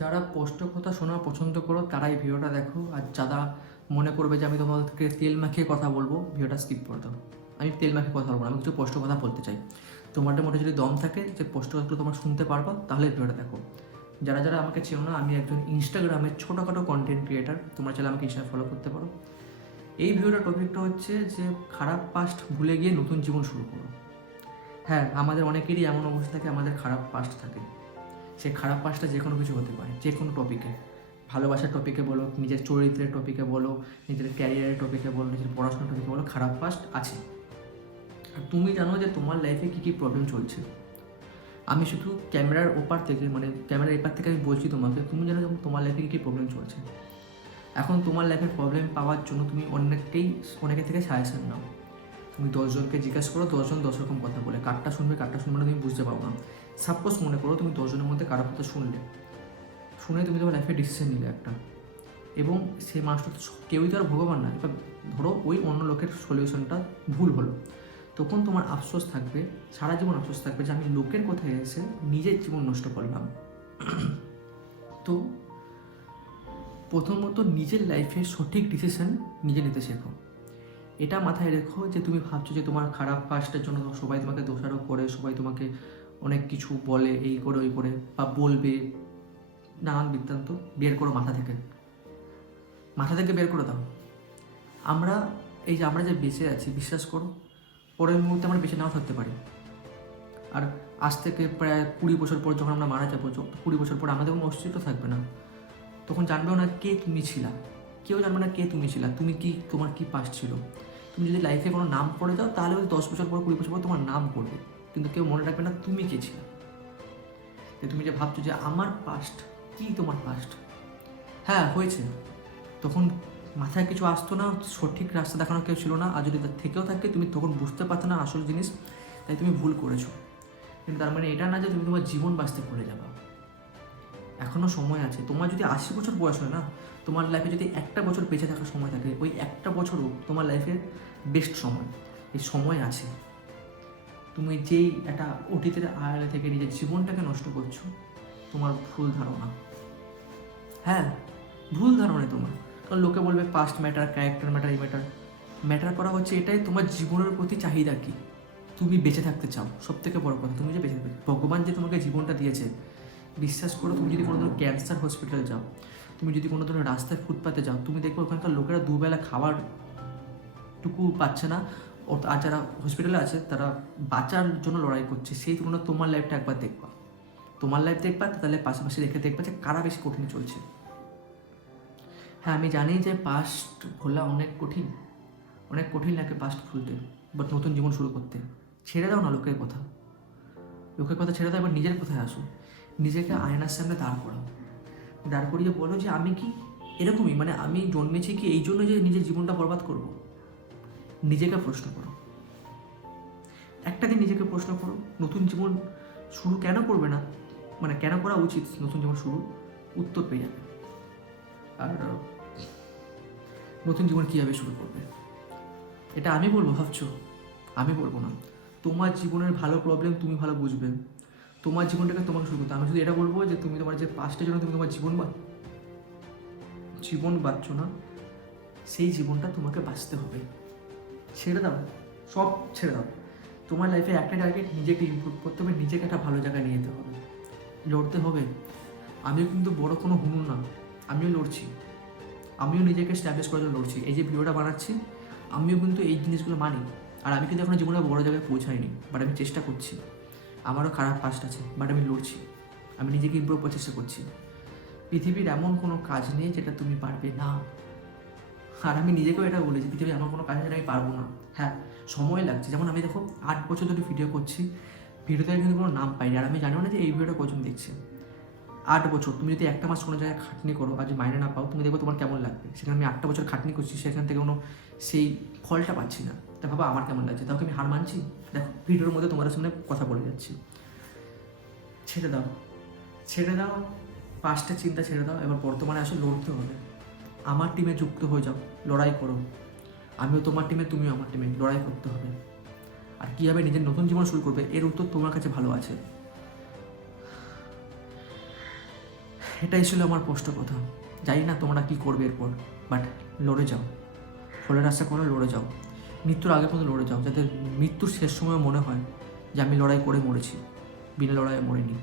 যারা পোস্ট কথা শোনা পছন্দ করো তারা এই ভিডিওটা দেখো, আর যারা মনে করবে যে আমি তোমাদেরকে তেল মাখিয়ে কথা বলবো ভিডিওটা স্কিপ করে দাও। আমি তেল মাখিয়ে কথা বলবো না, আমি কিছু পোস্ট কথা বলতে চাই। তোমাদের মধ্যে যদি দম থাকে যে পোস্ট কথাগুলো তোমার শুনতে পারবা তাহলে ভিডিওটা দেখো। যারা যারা আমাকে চেনো না, আমি একজন ইনস্টাগ্রামের ছোটোখাটো কন্টেন্ট ক্রিয়েটার, তোমরা চাইলে আমাকে ইনস্টাগ্রামে ফলো করতে পারো। এই ভিডিওটার টপিকটা হচ্ছে যে খারাপ পাস্ট ভুলে গিয়ে নতুন জীবন শুরু করো। হ্যাঁ, আমাদের অনেকেরই এমন অবস্থা থাকে, আমাদের খারাপ পাস্ট থাকে। সেই খারাপ পাস্টটা যে কোনো কিছু হতে পারে, যে কোনো টপিকে, ভালোবাসার টপিকে বলো, নিজের চরিত্রের টপিকে বলো, নিজের ক্যারিয়ারের টপিকে বলো, নিজের পড়াশোনার টপিকে বলো, খারাপ পাস্ট আছে। আর তুমি জানো যে তোমার লাইফে কী কী প্রবলেম চলছে। আমি শুধু ক্যামেরার ওপার থেকে, মানে ক্যামেরার এপার থেকে আমি বলছি তোমাকে, তুমি জানো যে তোমার লাইফে কী কী প্রবলেম চলছে। এখন তোমার লাইফের প্রবলেম পাওয়ার জন্য তুমি অনেকের থেকে সাজেশন নাও। তুমি 10জনকে জিজ্ঞাসা করো, 10জন 10 রকম কথা বলে, কারটা শুনবে না তুমি বুঝতে পারো না। সাপোজ মনে করো তুমি 10জনের মধ্যে কারোর কথা শুনে তুমি তোমার লাইফে ডিসিশন নিলে একটা, এবং সেই মানুষটা তো কেউই তো আর ভগবান না। এবার ধরো ওই অন্য লোকের সলিউশনটা ভুল হলো, তখন তোমার আফসোস থাকবে, সারা জীবন আফসোস থাকবে যে আমি লোকের কথায় এসে নিজের জীবন নষ্ট করলাম। তো প্রথমত নিজের লাইফে সঠিক ডিসিশন নিজে নিতে শেখো। এটা মাথায় রেখো যে তুমি ভাবছো যে তোমার খারাপ কাজটার জন্য সবাই তোমাকে দোষারোপ করে, সবাই তোমাকে অনেক কিছু বলে, এই করে ওই করে, বা বলবে, নানান বৃত্তান্ত বের করো মাথা থেকে বের করে দাও। আমরা যে বেঁচে আছি, বিশ্বাস করো পরের মুহূর্তে আমরা বেঁচে নাও থাকতে পারি। আর আজ থেকে প্রায় 20 বছর পর যখন আমরা মারা যাবো, 20 বছর পর আমাদের কোনো অস্তিত্ব থাকবে না। তখন জানবেও না কে তুমি ছিলা, কেউ জানবে না কে তুমি ছিলা, তোমার কি পাস্ট ছিল। তুমি যদি লাইফে কোনো নাম পড়ে যাও তাহলে 10 বছর পর 20 বছর পর তোমার নাম পড়বে, কিন্তু কেউ মনে রাখবে না তুমি কে ছিল। তুমি যে ভাবছো যে আমার পাস্ট, কি তোমার পাস্ট? হ্যাঁ হয়েছে, তখন মাথায় কিছু আসতো না, সঠিক রাস্তা দেখানো কেউ ছিল না, আর যদি থেকেও থাকে তুমি তখন বুঝতে পারছো না আসল জিনিস, তাই তুমি ভুল করেছো। কিন্তু তার মানে এটা না যে তুমি তোমার জীবন বাঁচতে ভুলে যাবা। এখনও সময় আছে। তোমার যদি 80 বছর বয়স হয় না, তোমার লাইফে যদি একটা বছর বেঁচে থাকার সময় থাকে, ওই একটা বছরও তোমার লাইফের বেস্ট সময়। এই সময় আছে। তুমি যেই একটা অতীতের আড়ালে থেকে নিজের জীবনটাকে নষ্ট করছো, তোমার ভুল ধারণা। হ্যাঁ, ভুল ধারণা তোমার। কারণ লোকে বলবে পাস্ট ম্যাটার, ক্যারেক্টার ম্যাটার, এই ম্যাটার করা হচ্ছে এটাই তোমার জীবনের প্রতি চাহিদা কি, তুমি বেঁচে থাকতে চাও। সব থেকে বড় কথা, তুমি যে বেঁচে থাকবে, ভগবান যে তোমাকে জীবনটা দিয়েছে, বিশ্বাস করো তুমি যদি কোনো ধরনের ক্যান্সার হসপিটাল যাও, তুমি যদি কোনো ধরনের রাস্তায় ফুটপাতে যাও, তুমি দেখবে ওখানকার লোকেরা দুবেলা খাবারটুকু পাচ্ছে না, আর যারা হসপিটালে আছে তারা বাঁচার জন্য লড়াই করছে। সেই তুলনায় তোমার লাইফটা একবার দেখবা, তোমার লাইফ দেখবা, তাহলে পাশাপাশি রেখে দেখবা যে কারা বেশি কঠিন চলছে। হ্যাঁ, আমি জানি যে পাস্ট ভোলা অনেক কঠিন লাগে পাস্ট ভুলতে, বাট নতুন জীবন শুরু করতে ছেড়ে দাও না লোকের কথা ছেড়ে দাও, এবার নিজের কথায় আসো। নিজেকে আয়নার সামনে দাঁড় করিয়ে বলো যে আমি কি এরকমই, মানে আমি জন্মেছি কি এই জন্য যে নিজের জীবনটা বরবাদ করব। নিজেকে প্রশ্ন করো, একটা দিন নিজেকে প্রশ্ন করো, নতুন জীবন শুরু কেন করবে না, মানে কেন করা উচিত নতুন জীবন শুরু, উত্তর পেয়ে যাবে। আর নতুন জীবন কীভাবে শুরু করবে এটা আমি বলবো, ভাবছো? আমি বলবো না। তোমার জীবনের ভালো প্রবলেম তুমি ভালো বুঝবে, তোমার জীবনটাকে তোমাকে শুরু করতে। আমি শুধু এটা বলবো যে তুমি তোমার যে পাস্টের জন্য তুমি তোমার জীবন বাঁচছো না, সেই জীবনটা তোমাকে বাঁচতে হবে। ছেড়ে দাও, সব ছেড়ে দাও। তোমার লাইফে একটা টার্গেট, নিজেকে ইমপ্রুভ করতে হবে, নিজেকে একটা ভালো জায়গায় নিয়ে যেতে হবে, লড়তে হবে। আমিও কিন্তু বড় কোনো হুনুর না, আমিও লড়ছি, আমিও নিজেকে স্ট্যাবলিশ করার জন্য লড়ছি। এই যে ভিডিওটা বানাচ্ছি, আমিও কিন্তু এই জিনিসগুলো মানি। আর আমি কিন্তু এখনো জীবনে বড় জায়গায় পৌঁছাইনি, বাট আমি চেষ্টা করছি। আমারও খারাপ পাস্ট আছে, বাট আমি লড়ছি, আমি নিজেকে ইমপ্রুভ করার চেষ্টা করছি। পৃথিবীর এমন কোনো কাজ নেই যেটা তুমি পারবে না। আর আমি নিজেকেও এটা বলেছি, পৃথিবীর এমন কোনো কাজ যেটা আমি পারবো না। হ্যাঁ, সময় লাগছে। যেমন আমি দেখো 8 বছর ধরে ভিডিও করছি, ভিডিওতে কিন্তু কোনো নাম পাইনি। আর আমি জানিও না যে এই ভিডিওটা কজন দেখছে। 8 বছর তুমি যদি একটা মাস কোনো জায়গায় খাটনি করো আর যে মাইনে না পাও, তুমি দেখবো তোমার কেমন লাগবে। সেখানে আমি 8টা বছর খাটনি করছি, সেখান থেকে কোনো সেই ফলটা পাচ্ছি না, তা ভাবো আমার কেমন লাগছে। তাকে আমি হার মানছি? দেখো ভিডিওর মধ্যে তোমাদের সামনে কথা বলে যাচ্ছি। ছেড়ে দাও পাস্টের চিন্তা ছেড়ে দাও, এবার বর্তমানে আসলে লড়তে হবে। আমার টিমে যুক্ত হয়ে যাও, লড়াই করো। আমিও তোমার টিমে, তুমিও আমার টিমে, লড়াই করতে হবে। আর কীভাবে নিজের নতুন জীবন শুরু করবে এর উত্তর তোমার কাছে ভালো আছে। এটাই ছিল আমার স্পষ্ট কথা। জানি না তোমরা কী করবে এরপর, বাট লড়ে যাও, ফলের আশা করো, লড়ে যাও, মৃত্যুর আগে পর্যন্ত লড়ে যাও, যাতে মৃত্যুর শেষ সময় মনে হয় যে আমি লড়াই করে মরেছি, বিনা লড়াইয়ে মরিনি।